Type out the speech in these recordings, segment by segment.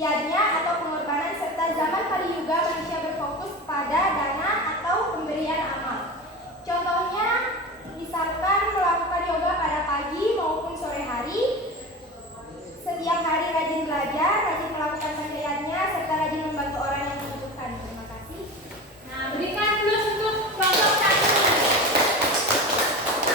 yadnya atau pengorbanan, serta zaman Kali Yuga manusia berfokus pada dana atau pemberian amal. Contohnya, misalkan melakukan yoga pada pagi maupun sore hari, setiap hari rajin belajar, rajin melakukan pekerjaannya, serta rajin membantu orang yang membutuhkan. Terima kasih. Nah, berikan plus untuk kelompok 1.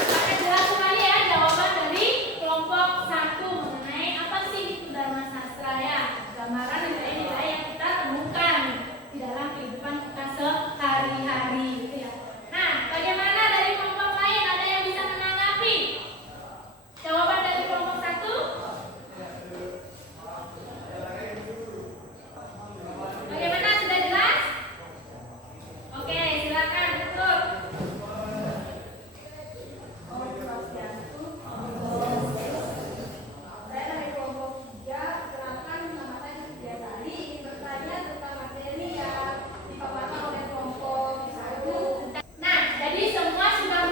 Maka jelas sekali ya jawaban dari kelompok 1 mengenai apa sih Dharma Sastra ya. Gambaran nilai-nilai yang kita temukan di dalam kehidupan kita sehari-hari gitu ya. Nah, bagaimana dari kelompok lain? Ada yang bisa menanggapi jawaban dari kelompok 1? Bagaimana, sudah jelas? Oke, silakan tutup. Saya dari kelompok 3, silakan nama saya Siti Tari, ingin bertanya tentang materi yang dipaparkan oleh kelompok 1. Nah, jadi semua sudah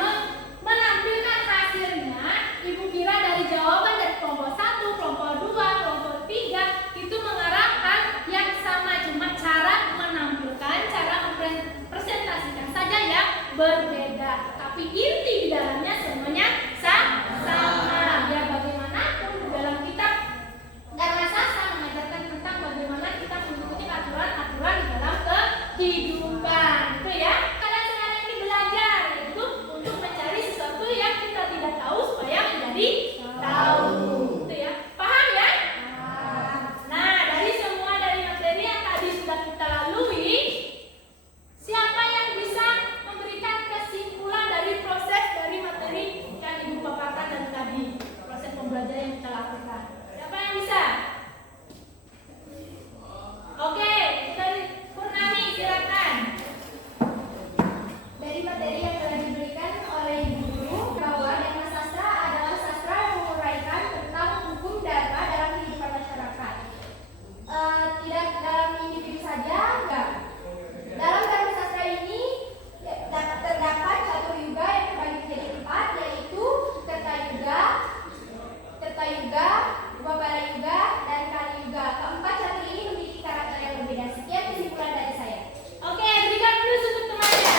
menampilkan hasilnya. Ibu kira dari jawaban dari kelompok 1, kelompok 2, kelompok 3 itu mengarahkan yang sama, cuma cara menampilkan, cara mempresentasikan saja yang berbeda. Tapi inti di dalamnya semuanya sama. Ya, bagaimanapun di dalam kitab Dharma Sastra mengajarkan tentang bagaimana kita mengikuti aturan-aturan di dalam kehidupan. Itu ya. Kalian sekarang ini belajar yaitu untuk mencari sesuatu yang kita tidak tahu supaya menjadi tahu. Itu ya. Paham ya? Nah, dari semua dari materi yang tadi sudah kita lalui, siapa yang bisa memberikan kesimpulan dari proses dari materi yang Ibu paparkan dan tadi proses pembelajaran yang kita lakukan? Siapa yang bisa? Oke, dari Purnami silakan. Dari materi yang telah diberikan oleh Ibu Guru, bahwa Dharma Sastra adalah sastra yang menguraikan tentang hukum dharma dalam kehidupan masyarakat. Tidak dalam individu saja, enggak. Dalam Dharma Sastra ini terdapat catur yuga yang terbagi menjadi 4, yaitu Tirta Yuga, Dwapara Yuga, dan Kali Yuga. Keempat catur ini memiliki karakter yang berbeda. Sekian kesimpulan dari saya. Oke, berikan plus untuk temannya.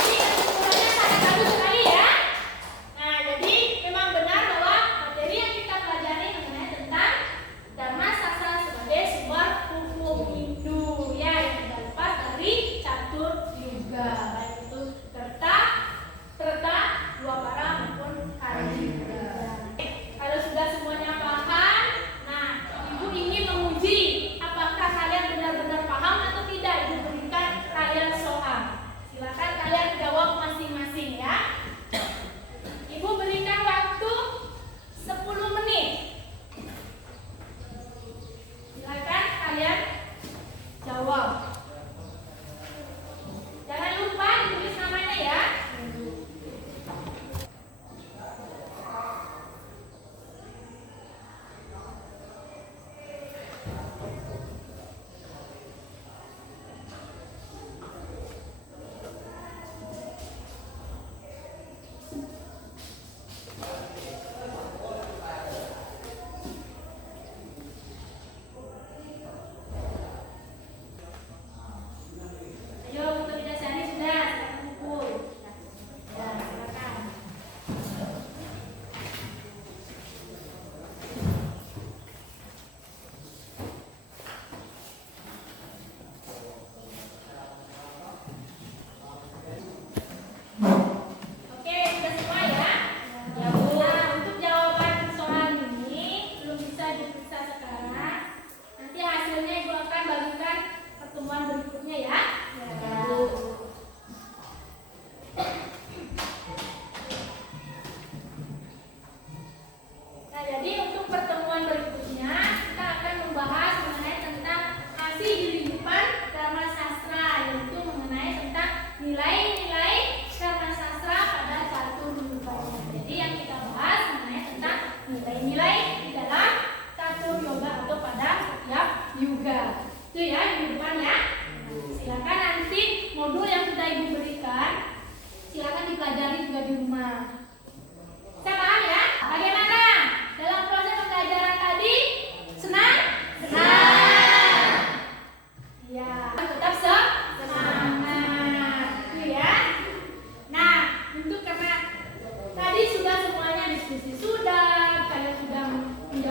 Jadi kesimpulannya sangat bagus sekali ya. Nah, jadi memang benar bahwa materi yang kita pelajari mengenai tentang Dharma Sastra sebagai sumber hukum Hindu ya, yang tidak lepas dari catur yuga, baik itu Tirta, Dwapara maupun Kali Yuga. Kalau sudah semuanya paham, nah Ibu ingin menguji apakah kalian benar-benar paham atau tidak. Ibu berikan kalian soal. Silakan kalian jawab masing-masing ya. Ibu berikan waktu 10 menit. Silakan kalian jawab. Jangan lupa ditulis namanya ya. Ayo, untuk Widasari sudah kumpul. Ya, silakan. Oke, sudah semua ya? Ya, Bu. Nah, untuk jawaban soal ini belum bisa diperiksa sekarang. Nanti hasilnya Ibu akan bagikan pertemuan berikutnya ya. Ya, Bu. Nah, jadi untuk pertemuan berikutnya kita akan membahas mengenai tentang hasil kehidupan Dharma Sastra, yaitu mengenai tentang nilai-nilai Dharma Sastra pada catur yuganya. Jadi yang kita bahas mengenai tentang nilai-nilai di dalam catur yoga atau pada setiap yuga. Itu ya minggu depan ya. Silakan nanti modul yang sudah Ibu berikan, silakan dipelajari juga di rumah. Saya paham ya? Bagaimana? Dalam proses pembelajaran tadi senang? Senang.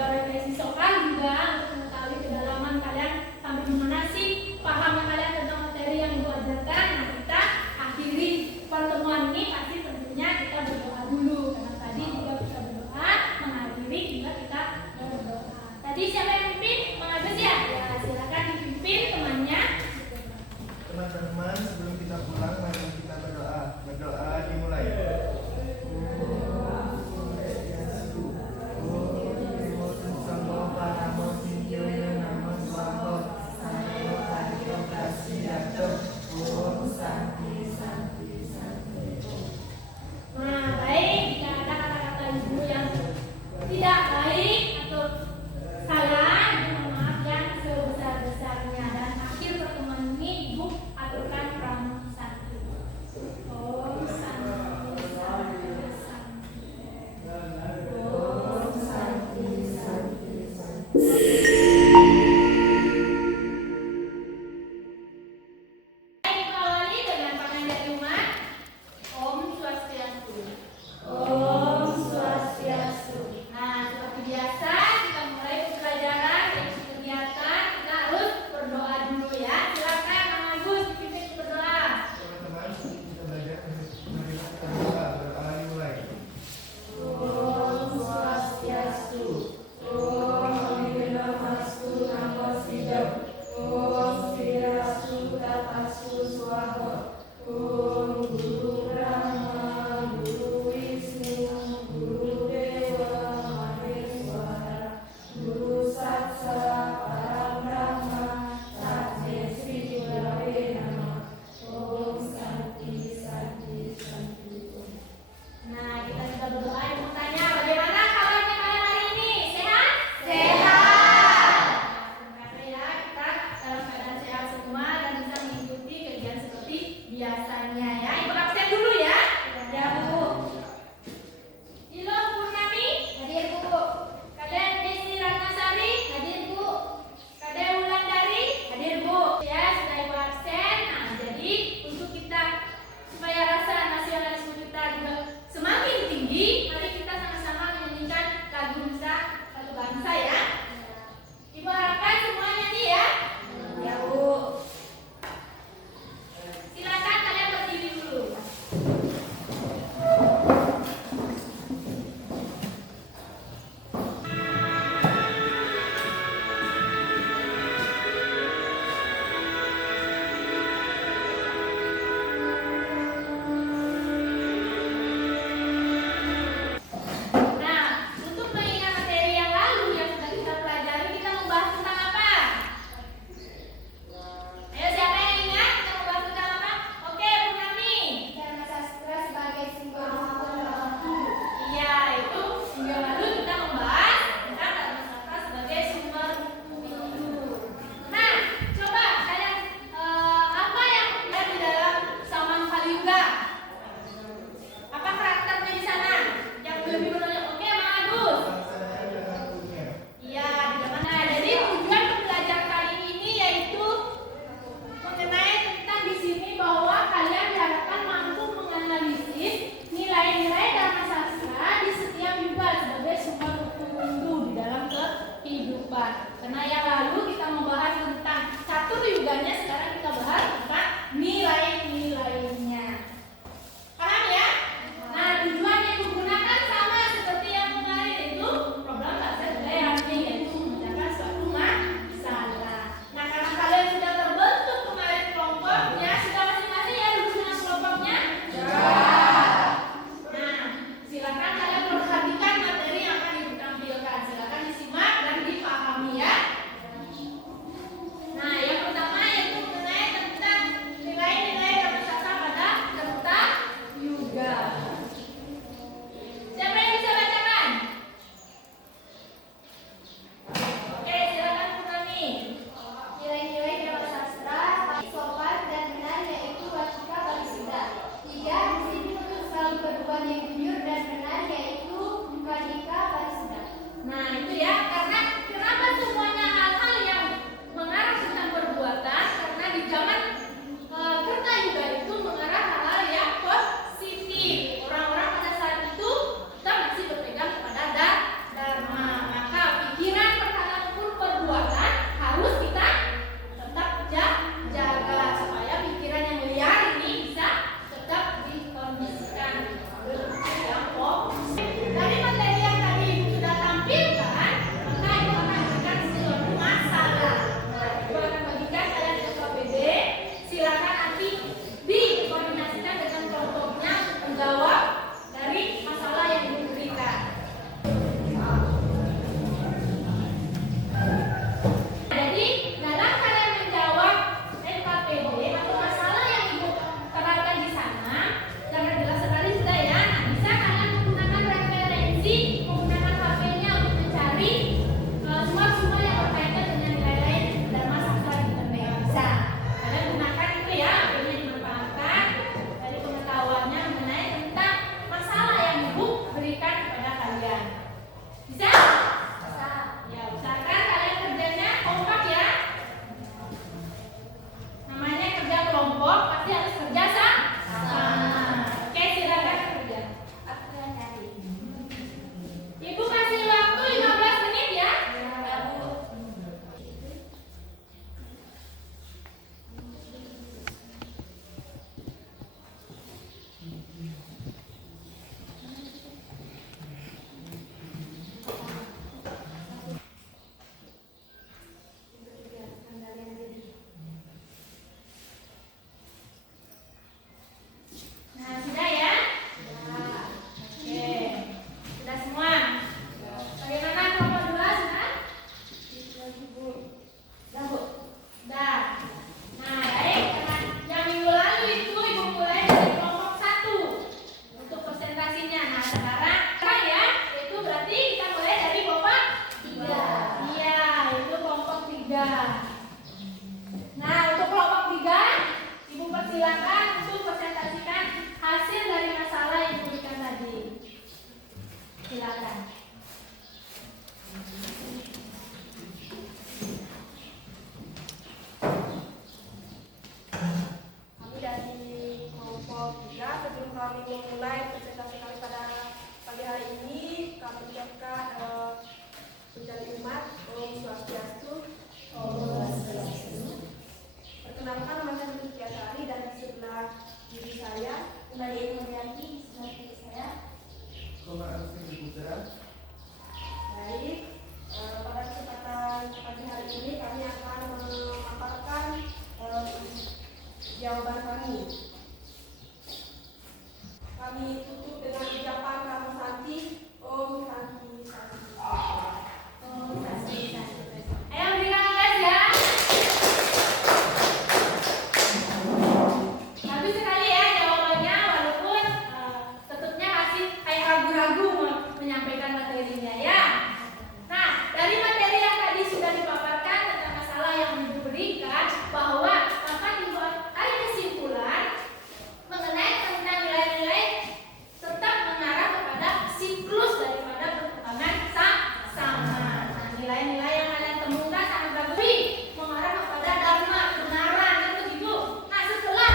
refleksi soal juga untuk mengetahui kedalaman kalian sampai di mana sih pahamnya kalian tentang materi yang Ibu ajarkan. Nah, kita akhiri pertemuan ini pasti tentunya kita berdoa dulu karena tadi juga kita berdoa, mengakhiri juga kita berdoa. Tadi siapa yang pimpin? Mang Agus ya? Ya, silakan dipimpin temannya. Teman-teman, sebelum kita pulang, mari kita berdoa. Berdoa dimulai. Nah, baik, jika ada kata-kata Ibu yang tidak baik atau salah, Ibu mohon maaf yang sebesar-besarnya. Dan akhir pertemuan ini Ibu aturkan pranama sakti. Om Santi Santi Santi. Om Santi Santi Santi. Baik, awali dengan pangan dari umat. Om Swastiastu. Om Swastiastu. Nah, seperti biasa kita mulai pembelajaran dan kegiatan kita harus berdoa dulu ya. Silakan Mang Agus dipimpin berdoa. Teman-teman, kita belajar berdoa. Berdoa dimulai. Om Swastiastu. Om Widodo. hormat, Om Swastiastu. Perkenalkan, nama saya Putri Tiasari dan di sebelah diri saya Nadia Nuryanti, di sebelah kiri saya. Baik, pada kesempatan pagi hari ini kami akan memaparkan jawaban kami. Kami tutup dengan ucapan Namo Santi, Om Santi Santi. Om Santi Santi. Ayo berikan tes ya. Bagus sekali ya jawabannya, walaupun tetapnya masih kayak ragu-ragu menyampaikan materinya ya. Nah, dari materi yang tadi sudah dipaparkan tentang masalah yang Ibu berikan, bahwa akan dibuat ada kesimpulan mengenai tentang nilai-nilai tetap mengarah kepada siklus daripada perkembangan sama. Nah, nilai-nilai yang kalian temukan sangat bagus, mengarah kepada dharma, kebenaran, dan begitu. Nah, setelah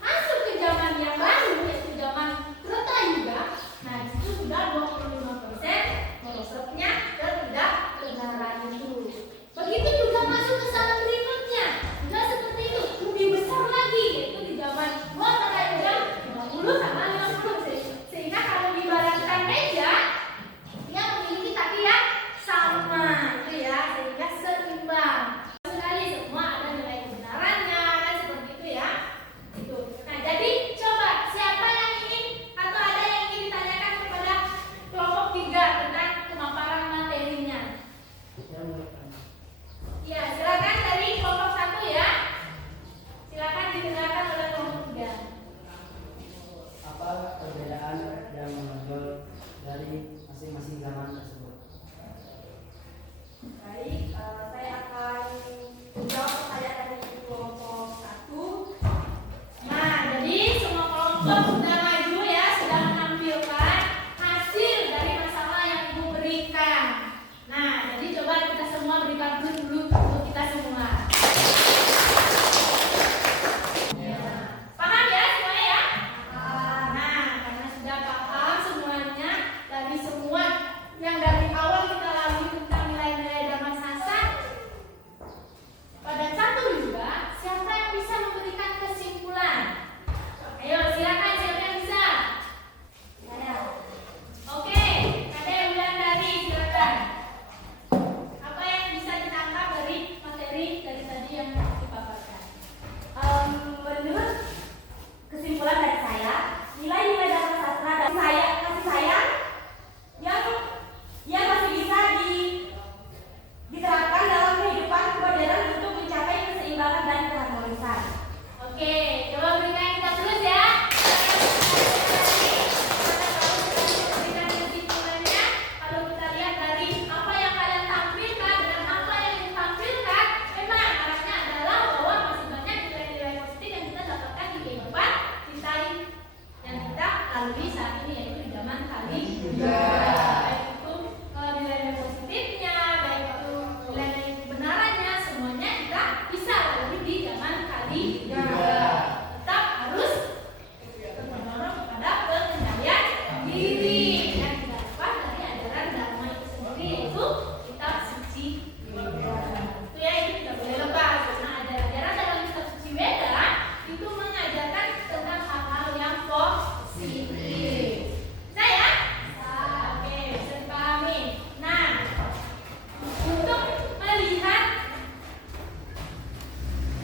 masuk ke zaman yang baru, yaitu zaman Treta Yuga, nah itu sudah 25% merosotnya ke tidak kebenaran itu. Begitu juga masuk ke zaman berikutnya, juga seperti itu, lebih besar lagi, yaitu di zaman dua Treta Yuga 50 sama 50. Sehingga kalau diibaratkan meja, dia memiliki kaki yang sama, itu ya, sehingga seimbang. Sekali semua ada nilai kebenarannya, kan seperti itu ya. Itu. Nah, jadi coba siapa yang ingin atau ada yang ingin ditanyakan kepada kelompok 3 tentang pemaparan materinya? Ya, silakan dari kelompok 1 ya. Silakan didengarkan oleh kelompok 3. Apa perbedaan yang menonjol dari masing-masing zaman tersebut? Baik, saya akan menjawab pertanyaan dari kelompok 1. Nah, jadi semua kelompok sudah maju ya, sudah menampilkan hasil dari masalah yang Ibu berikan. Nah, jadi coba kita semua berikan dulu untuk kita semua. Paham ya semuanya ya? Nah, karena sudah paham semuanya dari semua yang dari awal kita lalui tentang nilai-nilai Dharma Sasa, pada satu juga siapa yang bisa memberikan kesimpulan? Ayo silakan, siapa yang bisa? Saya. Oke, ada yang bilang dari silakan. Apa yang bisa ditangkap dari materi dari tadi yang dipaparkan? Menurut kesimpulan dari saya, nilai-nilai Dharma Sastra dan kasih sayang yang masih bisa diterapkan dalam kehidupan modern untuk mencapai keseimbangan dan keharmonisan. Oke, coba berikan kita terus ya. Berikan kesimpulannya. Kalau kita lihat dari apa yang kalian tampilkan dan apa yang ditampilkan, memang arahnya adalah bahwa masih banyak nilai-nilai positif yang kita dapatkan di kehidupan kita yang kita lalui saat ini, yaitu di zaman kali baik itu nilai-nilai positifnya, baik itu nilai-nilai kebenarannya, semuanya kita bisa lalui di zaman kali tetap harus mendorong kepada pengendalian diri dan tidak lupa dari ajaran Dharma itu sendiri, yaitu kitab suci Weda. Itu ya, itu tidak boleh lepas karena ajaran dalam kitab suci Weda itu mengajarkan tentang hal-hal yang positif. Saya? Oke, bisa dipahami. Nah, untuk melihat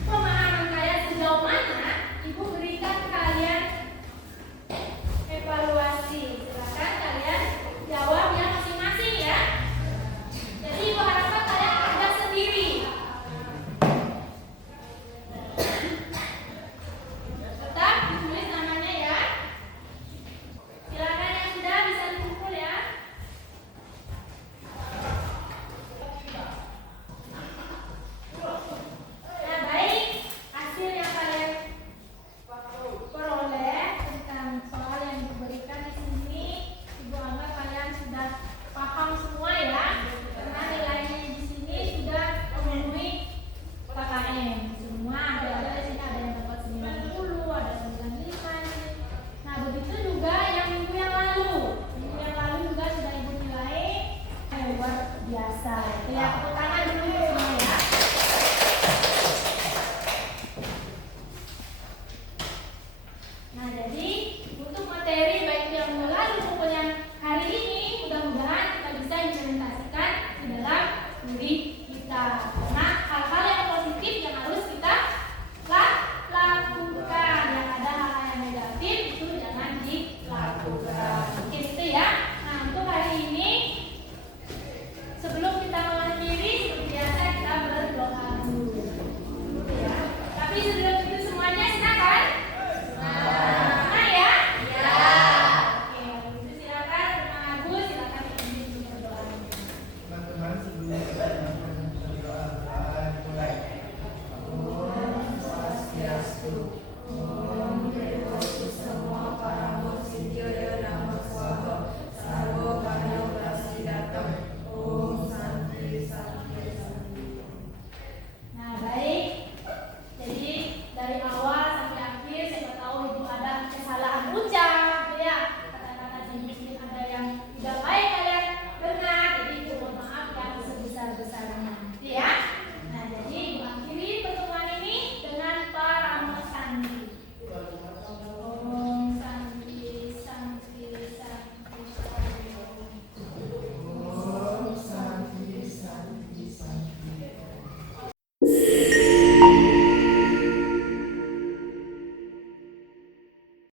pemahaman kalian sejauh mana, Ibu berikan kalian evaluasi. Silakan kalian jawab yang masing-masing ya. Jadi Ibu harapkan kalian selesai. Ya, tepuk tangan dulu semua ya. Nah, jadi untuk materi baik yang lalu maupun yang hari ini, mudah-mudahan kita bisa implementasikan di dalam diri kita.